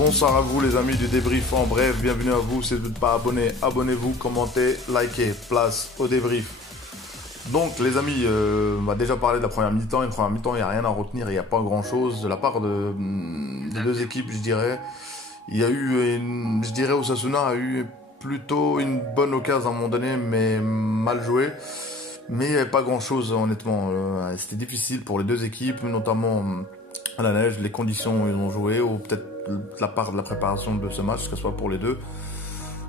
Bonsoir à vous les amis du débrief en bref, bienvenue à vous, si vous n'êtes pas abonné, abonnez-vous, commentez, likez, place au débrief. Donc les amis, on va déjà parler de la première mi-temps. Une première mi-temps, il n'y a rien à retenir, il n'y a pas grand-chose de la part des deux équipes, je dirais. Il y a eu, je dirais, Osasuna a eu plutôt une bonne occasion à un moment donné, mais mal joué. Mais il n'y avait pas grand-chose, honnêtement. C'était difficile pour les deux équipes, notamment à la neige, les conditions où ils ont joué, ou peut-être la part de la préparation de ce match, que ce soit pour les deux.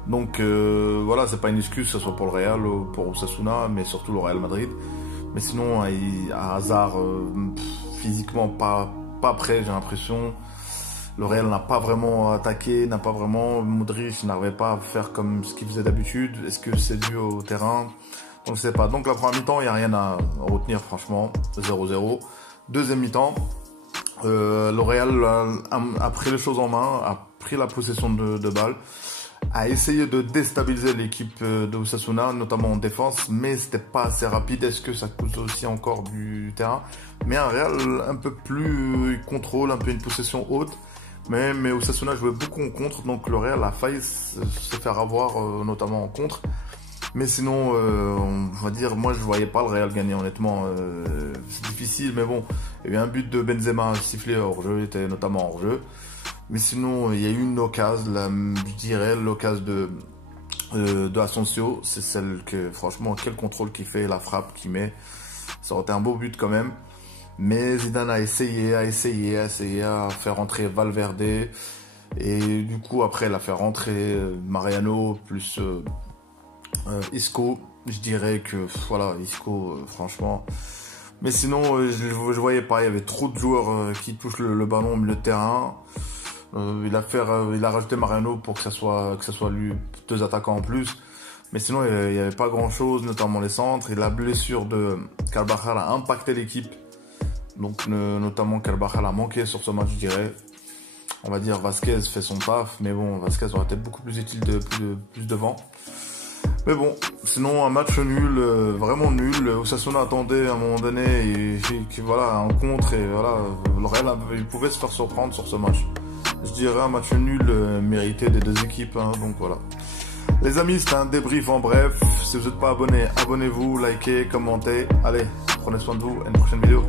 Donc voilà, c'est pas une excuse, que ce soit pour le Real ou pour Osasuna, mais surtout le Real Madrid. Mais sinon, à Hazard, physiquement pas prêt, j'ai l'impression. Le Real n'a pas vraiment attaqué, n'a pas vraiment... Modric n'arrivait pas à faire comme ce qu'il faisait d'habitude. Est-ce que c'est dû au terrain? On ne sait pas. Donc la première mi-temps, il n'y a rien à retenir, franchement. 0-0. Deuxième mi-temps, le Real a pris les choses en main, a pris la possession de balle, a essayé de déstabiliser l'équipe de Osasuna, notamment en défense, mais c'était pas assez rapide. Est-ce que ça coûte aussi encore du terrain? Mais un Real un peu plus contrôle, un peu une possession haute. Mais Osasuna jouait beaucoup en contre, donc le Real a failli se faire avoir, notamment en contre. Mais sinon, on va dire, moi je voyais pas le Real gagner, honnêtement. C'est difficile, mais bon, il y a eu un but de Benzema sifflé hors jeu, il était notamment hors jeu. Mais sinon, il y a eu une occasion, je dirais, l'occasion de Asensio. C'est celle que, franchement, quel contrôle qu'il fait, la frappe qu'il met. Ça aurait été un beau but quand même. Mais Zidane a essayé à faire rentrer Valverde. Et du coup, après, il a fait rentrer Mariano plus Isco. Je dirais que, voilà, Isco, franchement... Mais sinon, je voyais pas, il y avait trop de joueurs qui touchent le ballon au milieu de terrain. Il a rajouté Mariano pour que ça soit lui, deux attaquants en plus. Mais sinon, il n'y avait pas grand chose, notamment les centres. Et la blessure de Carvajal a impacté l'équipe. Donc, notamment Carvajal a manqué sur ce match, je dirais. On va dire Vasquez fait son taf, mais bon, Vasquez aurait été beaucoup plus utile plus devant. Mais bon, sinon un match nul, vraiment nul. Osasuna attendait à un moment donné et voilà, un contre et voilà, le Real il pouvait se faire surprendre sur ce match. Je dirais un match nul mérité des deux équipes, hein, donc voilà. Les amis, c'était un débrief en bref. Si vous n'êtes pas abonné, abonnez-vous, likez, commentez. Allez, prenez soin de vous, à une prochaine vidéo.